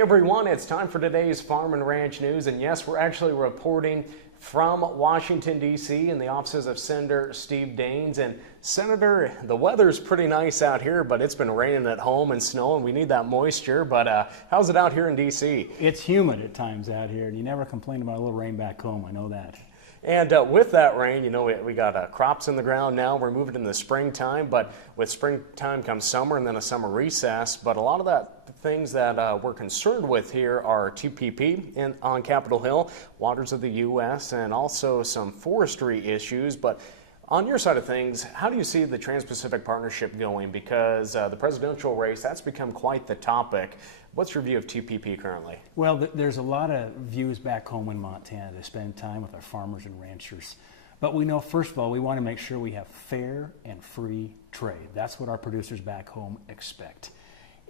Hey everyone, it's time for today's Farm and Ranch News, and yes, we're actually reporting from Washington, D.C. in the offices of Senator Steve Daines. And Senator, the weather's pretty nice out here, but it's been raining at home and snowing. We need that moisture, but how's it out here in D.C.? It's humid at times out here, and you never complain about a little rain back home, I know that. And with that rain, you know, we got crops in the ground now. We're moving in the springtime, but with springtime comes summer and then a summer recess. But a lot of the things that we're concerned with here are TPP on Capitol Hill, waters of the U.S., and also some forestry issues. But on your side of things, how do you see the Trans-Pacific Partnership going? Because the presidential race, that's become quite the topic. What's your view of TPP currently? Well, there's a lot of views back home in Montana to spend time with our farmers and ranchers. But we know, first of all, we want to make sure we have fair and free trade. That's what our producers back home expect.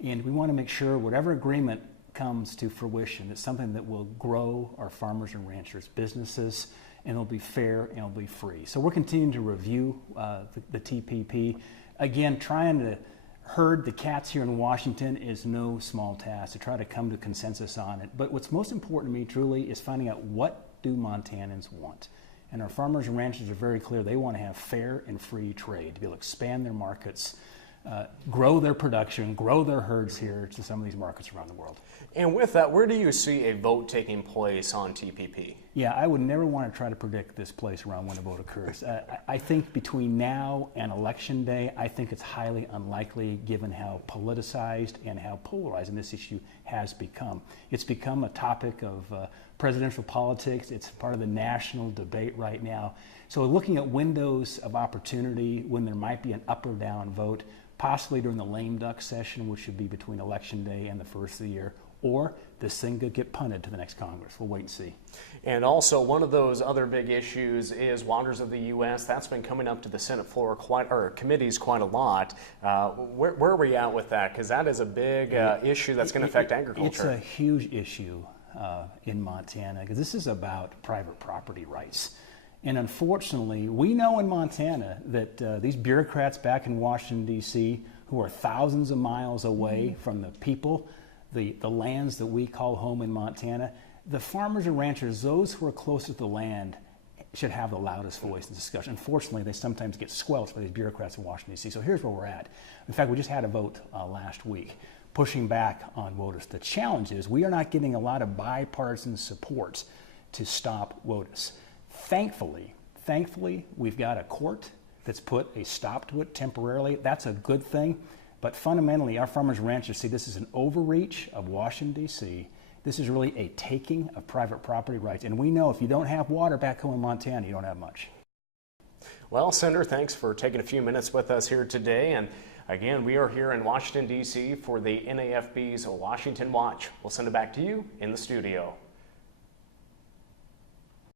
And we want to make sure whatever agreement comes to fruition, it's something that will grow our farmers and ranchers' businesses, and it'll be fair and it'll be free. So we're continuing to review the TPP. Again, trying to herd the cats here in Washington is no small task to try to come to consensus on it. But what's most important to me truly is finding out what do Montanans want. And our farmers and ranchers are very clear. They want to have fair and free trade, to be able to expand their markets, grow their production, grow their herds here to some of these markets around the world. And with that, where do you see a vote taking place on TPP? Yeah, I would never want to try to predict this place around when a vote occurs. I think between now and Election Day, I think it's highly unlikely given how politicized and how polarizing this issue has become. It's become a topic of presidential politics. It's part of the national debate right now. So looking at windows of opportunity when there might be an up or down vote, possibly during the lame duck session, which should be between Election Day and the first of the year, or this thing could get punted to the next Congress. We'll wait and see. And also, one of those other big issues is waters of the U.S. That's been coming up to the Senate floor committees quite a lot. Where are we at with that? Because that is a big issue that's going to affect agriculture. It's a huge issue in Montana, because this is about private property rights. And unfortunately, we know in Montana that these bureaucrats back in Washington, D.C., who are thousands of miles away from the people, the lands that we call home in Montana, the farmers and ranchers, those who are closest to the land, should have the loudest voice in discussion. Unfortunately, they sometimes get squelched by these bureaucrats in Washington, D.C. So here's where we're at. In fact, we just had a vote last week pushing back on WOTUS. The challenge is we are not getting a lot of bipartisan support to stop WOTUS. Thankfully, we've got a court that's put a stop to it temporarily. That's a good thing. But fundamentally, our farmers and ranchers see this as an overreach of Washington, D.C. This is really a taking of private property rights. And we know if you don't have water back home in Montana, you don't have much. Well, Senator, thanks for taking a few minutes with us here today. And again, we are here in Washington, D.C. for the NAFB's Washington Watch. We'll send it back to you in the studio.